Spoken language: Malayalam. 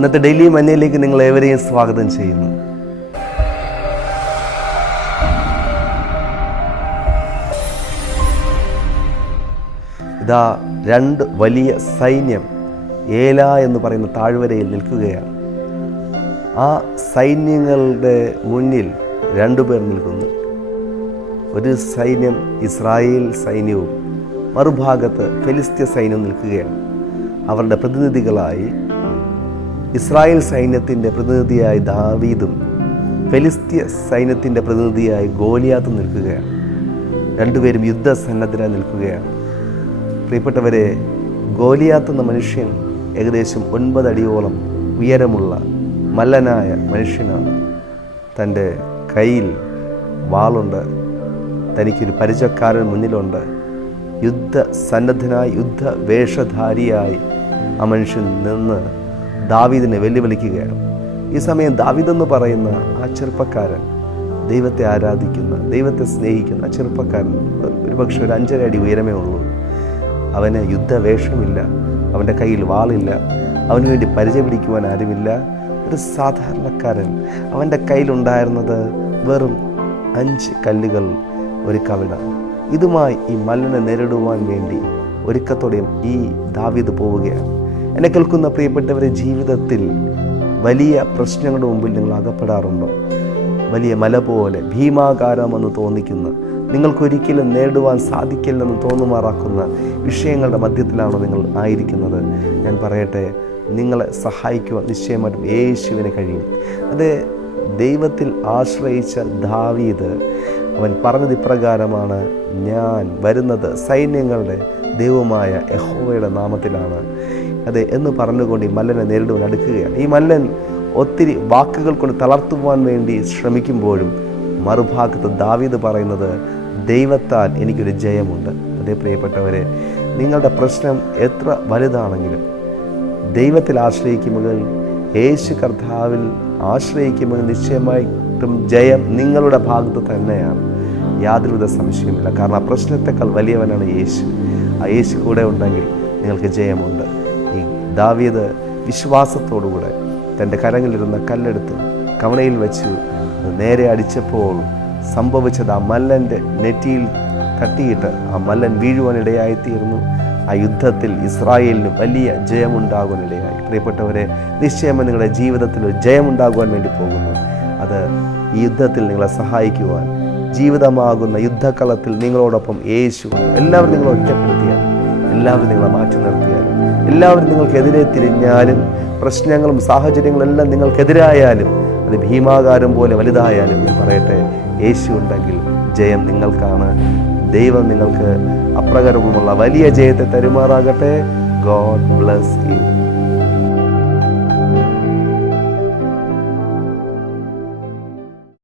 ഇന്നത്തെ ഡെയിലി മഞ്ഞയിലേക്ക് നിങ്ങൾ ഏവരെയും സ്വാഗതം ചെയ്യുന്നു. ഇതാ രണ്ട് വലിയ സൈന്യം ഏല എന്ന് പറയുന്ന താഴ്വരയിൽ നിൽക്കുകയാണ്. ആ സൈന്യങ്ങളുടെ മുന്നിൽ രണ്ടുപേർ നിൽക്കുന്നു. ഒരു സൈന്യം ഇസ്രായേൽ സൈന്യവും മറുഭാഗത്ത് ഫെലിസ്ത്യ സൈന്യം നിൽക്കുകയാണ്. അവരുടെ പ്രതിനിധികളായി ഇസ്രായേൽ സൈന്യത്തിന്റെ പ്രതിനിധിയായി ദാവീദും ഫെലിസ്ത്യ സൈന്യത്തിന്റെ പ്രതിനിധിയായി ഗോലിയാത്തും നിൽക്കുകയാണ്. രണ്ടുപേരും യുദ്ധസന്നദ്ധരായി നിൽക്കുകയാണ്. പ്രിയപ്പെട്ടവരെ ഗോലിയാത്ത് എന്ന മനുഷ്യൻ ഏകദേശം ഒൻപതടിയോളം ഉയരമുള്ള മല്ലനായ മനുഷ്യനാണ്. തന്റെ കയ്യിൽ വാളുണ്ട് തനിക്കൊരു പരിചയക്കാരൻ മുന്നിലുണ്ട്. യുദ്ധ സന്നദ്ധനായി യുദ്ധ വേഷധാരിയായി ആ മനുഷ്യൻ നിന്ന് ദാവീദിനെ വെല്ലുവിളിക്കുകയാണ്. ഈ സമയം ദാവീദ് എന്ന് പറയുന്ന ആ ചെറുപ്പക്കാരൻ ദൈവത്തെ ആരാധിക്കുന്ന ദൈവത്തെ സ്നേഹിക്കുന്ന ആ ചെറുപ്പക്കാരൻ ഒരുപക്ഷെ ഒരു അഞ്ചര അടി ഉയരമേ ഉള്ളൂ. അവന് യുദ്ധവേഷമില്ല അവന്റെ കയ്യിൽ വാളില്ല അവന് വേണ്ടി പരിചയം പിടിക്കുവാൻ ആരുമില്ല. ഒരു സാധാരണക്കാരൻ അവന്റെ കയ്യിലുണ്ടായിരുന്നത് വെറും അഞ്ച് കല്ലുകൾ ഒരു കവിട ഇതുമായി ഈ മല്ലനെ നേരിടുവാൻ വേണ്ടി ഒരുക്കത്തോടെയും ഈ ദാവീദ് പോവുകയാണ്. എന്നെ കേൾക്കുന്ന പ്രിയപ്പെട്ടവരെ ജീവിതത്തിൽ വലിയ പ്രശ്നങ്ങളുടെ മുമ്പിൽ നിങ്ങൾ അകപ്പെടാറുണ്ടോ? വലിയ മല പോലെ ഭീമാകാരമെന്ന് തോന്നിക്കുന്ന നിങ്ങൾക്കൊരിക്കലും നേടുവാൻ സാധിക്കില്ലെന്ന് തോന്നുമാറാക്കുന്ന വിഷയങ്ങളുടെ മധ്യത്തിലാണോ നിങ്ങൾ ആയിരിക്കുന്നത്? ഞാൻ പറയട്ടെ നിങ്ങളെ സഹായിക്കുവാൻ നിശ്ചയമായിട്ടും യേശുവിന് കഴിയും. അത് ദൈവത്തിൽ ആശ്രയിച്ച ദാവീദ് അവൻ പറഞ്ഞത് ഇപ്രകാരമാണ് ഞാൻ വരുന്നത് സൈന്യങ്ങളുടെ ദൈവമായ യഹോവയുടെ നാമത്തിലാണ്. അതെ എന്ന് പറഞ്ഞുകൊണ്ട് ഈ മല്ലനെ നേരിടുവാൻ അടുക്കുകയാണ്. ഈ മല്ലൻ ഒത്തിരി വാക്കുകൾ കൊണ്ട് തളർത്തുവാൻ വേണ്ടി ശ്രമിക്കുമ്പോഴും മറുഭാഗത്ത് ദാവീദ് പറയുന്നത് ദൈവത്താൽ എനിക്കൊരു ജയമുണ്ട്. അതേ പ്രിയപ്പെട്ടവരെ നിങ്ങളുടെ പ്രശ്നം എത്ര വലുതാണെങ്കിലും ദൈവത്തിൽ ആശ്രയിക്കുമ്പോൾ യേശു കർത്താവിൽ ആശ്രയിക്കുമ്പോൾ നിശ്ചയമായിട്ടും ജയം നിങ്ങളുടെ ഭാഗത്ത് തന്നെയാണ്. യാതൊരുവിധ സംശയമില്ല കാരണം ആ പ്രശ്നത്തെക്കാൾ വലിയവനാണ് യേശു. ആ യേശു കൂടെ ഉണ്ടെങ്കിൽ നിങ്ങൾക്ക് ജയമുണ്ട്. ദാവീദ് വിശ്വാസത്തോടുകൂടെ തന്റെ കരങ്ങളിലിരുന്ന കല്ലെടുത്ത് കവണയിൽ വെച്ച് നേരെ അടിച്ചപ്പോൾ സംഭവിച്ചത് ആ മല്ലന്റെ നെറ്റിയിൽ തട്ടിയിട്ട് ആ മല്ലൻ വീഴുവാനിടയായിത്തീർന്നു ആ യുദ്ധത്തിൽ ഇസ്രായേലിന് വലിയ ജയമുണ്ടാകുവാനിടയായി പ്രിയപ്പെട്ടവരെ നിശ്ചയമായി നിങ്ങളുടെ ജീവിതത്തിൽ ഒരു ജയമുണ്ടാകുവാൻ വേണ്ടി പോകുന്നു. അത് ഈ യുദ്ധത്തിൽ നിങ്ങളെ സഹായിക്കുവാൻ ജീവിതമാകുന്ന യുദ്ധക്കളത്തിൽ നിങ്ങളോടൊപ്പം യേശു എല്ലാവരും നിങ്ങളെ ഒറ്റപ്പെടുത്തിയാൽ എല്ലാവരും നിങ്ങളെ മാറ്റി നിർത്തിയാൽ. എല്ലാവരും നിങ്ങൾക്കെതിരെ തിരിഞ്ഞാലും പ്രശ്നങ്ങളും സാഹചര്യങ്ങളെല്ലാം നിങ്ങൾക്കെതിരായാലും അത് ഭീമാകാരം പോലെ വലുതായാലും ഞാൻ പറയട്ടെ യേശു ഉണ്ടെങ്കിൽ ജയം നിങ്ങൾക്കാണ്. ദൈവം നിങ്ങൾക്ക് അപ്രകാരമുള്ള വലിയ ജയത്തെ തരുമാറാകട്ടെ. God bless you.